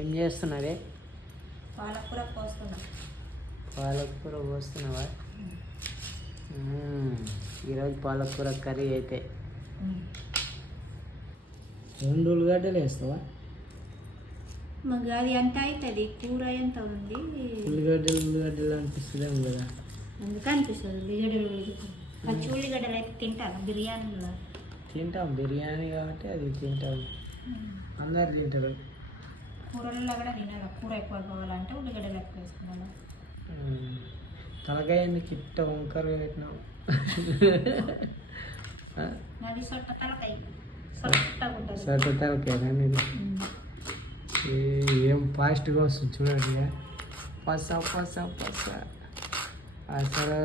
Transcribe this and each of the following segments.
ఏం చేస్తున్నావే? పాలకూర కోస్తున్నా. పాలకూర కోస్తున్నావా? ఈరోజు పాలకూర కర్రీ అయితే 2 ఉల్లిగడ్డలు వేస్తావా? మాకు అది ఎంత అవుతుంది, కూర ఎంత ఉంది. ఉల్లిగడ్డలు అనిపిస్తుందేమో కదా. అందుకే అనిపిస్తుంది ఉల్లిగడ్డలు. పచ్చి ఉల్లిగడ్డలు అయితే తింటాను బిర్యానీలో. తింటాం, బిర్యానీ కాబట్టి అది తింటాం, అందరు తింటారు. కూరల్లో కూడా తినాలి. కూర ఎక్కువ కావాలంటే ఉల్లిగడ్డలు ఎక్కువ వేసుకున్నాను. తలకాయ ఎందుకు ఇట్ట వంకరగా పెట్టినావు? నాది సొట్ట తలకాయ, సొట్టగా ఉంటుంది. సొట్ట తలకాయనా నీది? ఏం ఫాస్ట్గా వస్తుంది చూడండి. పస పస పస. అసలు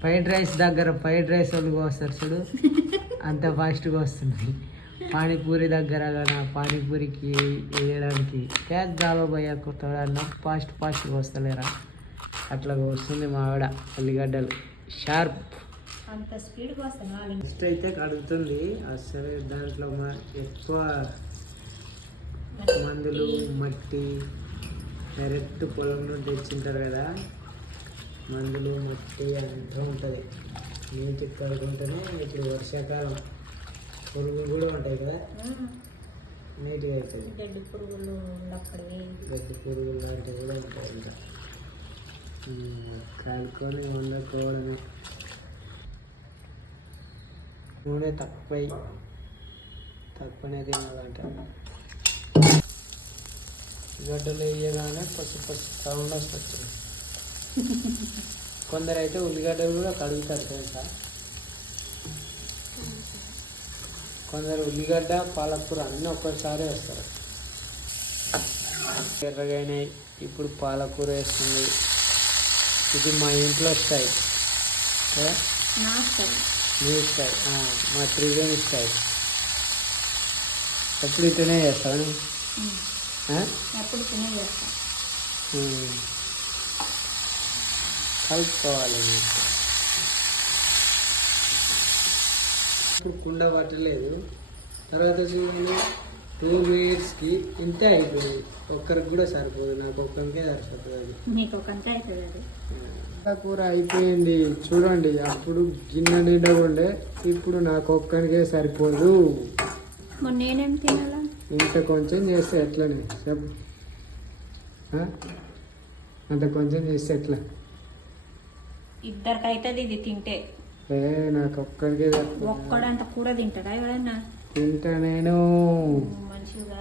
ఫ్రైడ్ రైస్ దగ్గర ఫ్రైడ్ రైస్ వాళ్ళు వస్తారు చూడు, అంత ఫాస్ట్గా వస్తుంది. పానీపూరి దగ్గర కానీ పానీపూరికి వేయడానికి క్యాచ్ దాలో పోయా కొత్తగా ఫాస్ట్గా వస్తలేరా, అట్లా వస్తుంది మా ఆవిడ. ఉల్లిగడ్డలు షార్ప్ అంత స్పీడ్గా వస్తాను. నెక్స్ట్ అయితే కడుగుతుంది. అసలు దాంట్లో ఎక్కువ మందులు, మట్టి డైరెక్ట్ పొలం నుండి తెచ్చింటారు కదా, మందులు మట్టి అంతా ఉంటుంది. నీటి కడుగుంటేనే ఇప్పుడు వర్షాకాలం పురుగులు కూడా ఉంటాయి కదా, నీట్గా అవుతుంది. గడ్డి పురుగులు గడ్డి పురుగులు లాంటివి కూడా ఉంటాయి. ఇంకా కలుపుకొని వండుకోవడమే. నూనె తక్కువనే తినాలంట. గడ్డలు వేయగానే పసుపు సౌండ్ వస్తుంది. కొందరు అయితే ఉల్లిగడ్డలు కూడా కడుగుతారు తెలుసా. కొందరు ఉల్లిగడ్డ పాలకూర అన్నీ ఒక్కసారి వేస్తారు. ఎర్రగానే ఇప్పుడు పాలకూర వేస్తుంది. ఇది మా ఇంట్లో స్టైల్ కదా, మీ స్టైల్, మా త్రివేణి స్టైల్. ఎప్పుడు ఇట్లనే చేస్తాను. కలుపుకోవాలి. ఇప్పుడు కుండ పట్టలేదు. తర్వాత చూడండి 2 మినిట్స్కి ఇంతే అయిపోయింది. ఒక్కరికి కూడా సరిపోదు, నాకు ఒక్కరికే సరిపోతుంది. అది కూర అయిపోయింది చూడండి. అప్పుడు గిన్నె నిండా ఉండే, ఇప్పుడు నాకు ఒక్కరికే సరిపోదు. నేనేం తినాలా? ఇంత కొంచెం చేస్తే ఎట్లనే చెప్పు, అంత కొంచెం చేస్తే ఎట్లా? ఇద్దరికి అవుతుంది ఇది తింటే. నాకు ఒక్కడికే ఒక్కడంత కూర తింటాడా ఎవడన్నా? తింటా నేను. మంచిగా